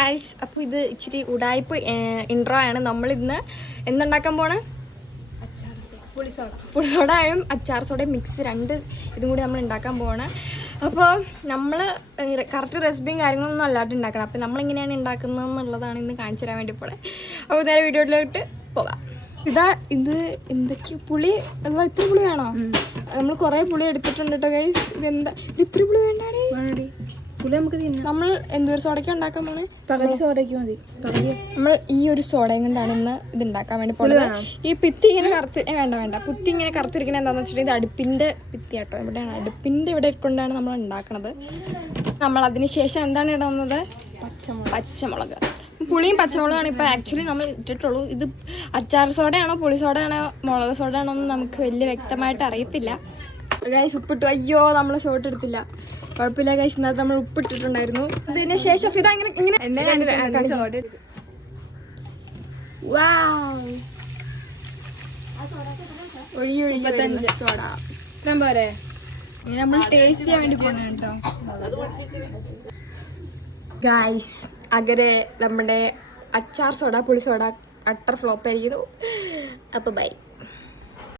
Guys, അപ്പോൾ ഇത് ഇച്ചിരി ഉടായ്പ് ഇൻട്രോ ആണ്. നമ്മളിന്ന് എന്തുണ്ടാക്കാൻ പോണ്? പുളിസോഡയും അച്ചാർ സോഡയും മിക്സ് ഇതും കൂടി നമ്മൾ ഉണ്ടാക്കാൻ പോവാണ്. അപ്പോൾ നമ്മൾ കറക്റ്റ് റെസിപ്പിയും കാര്യങ്ങളൊന്നും അല്ലാണ്ട് ഉണ്ടാക്കണം. അപ്പോൾ നമ്മളിങ്ങനെയാണ് ഉണ്ടാക്കുന്നത് എന്നുള്ളതാണ് ഇന്ന് കാണിച്ചു തരാൻ വേണ്ടി പോണത്. അപ്പോൾ നേരെ വീഡിയോയിലോട്ട് പോകാം. ഇത് എന്തൊക്കെയോ പുളി, ഇത്ര പുളി വേണോ? നമ്മൾ കുറേ പുളി എടുത്തിട്ടുണ്ട് കേട്ടോ ഗൈസ്. ഇതെന്താ ഇത്ര പുളി വേണ്ടാടേ? പുളി നമുക്ക് നമ്മൾ എന്തൊരു സോഡയ്ക്ക് ഉണ്ടാക്കാൻ പോണേ? പകുതി സോഡയ്ക്ക് മതി. നമ്മൾ ഈ ഒരു സോഡയും കൊണ്ടാണ് ഇന്ന് ഇത് ഉണ്ടാക്കാൻ വേണ്ടി പോകുന്നത്. ഈ പിത്തി ഇങ്ങനെ വേണ്ട പുത്തി ഇങ്ങനെ കറുത്തിരിക്കണത് എന്താണെന്ന് വെച്ചിട്ടുണ്ടെങ്കിൽ ഇത് അടുപ്പിൻ്റെ പിത്തി കേട്ടോ. ഇവിടെയാണ് അടുപ്പിൻ്റെ ഇവിടെ കൊണ്ടാണ് നമ്മൾ ഉണ്ടാക്കണത്. നമ്മൾ അതിന് ശേഷം എന്താണ് ഇടുന്നത്? പച്ചമുളക്. പുളിയും പച്ചമുളകാണ് ഇപ്പോൾ ആക്ച്വലി നമ്മൾ ഇട്ടിട്ടുള്ളൂ. ഇത് അച്ചാർ സോഡയാണോ പുളി സോഡയാണോ മുളക് സോഡയാണോ എന്ന് നമുക്ക് വലിയ വ്യക്തമായിട്ട് അറിയത്തില്ല. ഗൈസ് ഉപ്പിട്ടു. അയ്യോ, നമ്മൾ ഷോട്ട് എടുത്തില്ല. കുഴപ്പമില്ല ഗൈസ്, ഇന്നത്തെ നമ്മൾ ഉപ്പിട്ടിട്ടുണ്ടായിരുന്നു. അതിന് ശേഷം ഇതാ ഇങ്ങനെ സോഡ പോരെ. നമ്മൾ ടേസ്റ്റ് ചെയ്യാൻ വേണ്ടി പോകണം കേട്ടോ ഗൈസ്. അങ്ങനെ നമ്മുടെ അച്ചാർ സോഡ പുളി സോഡ അട്ടർ ഫ്ലോപ്പ് ആയിരിക്കുന്നു. അപ്പോൾ ബൈ.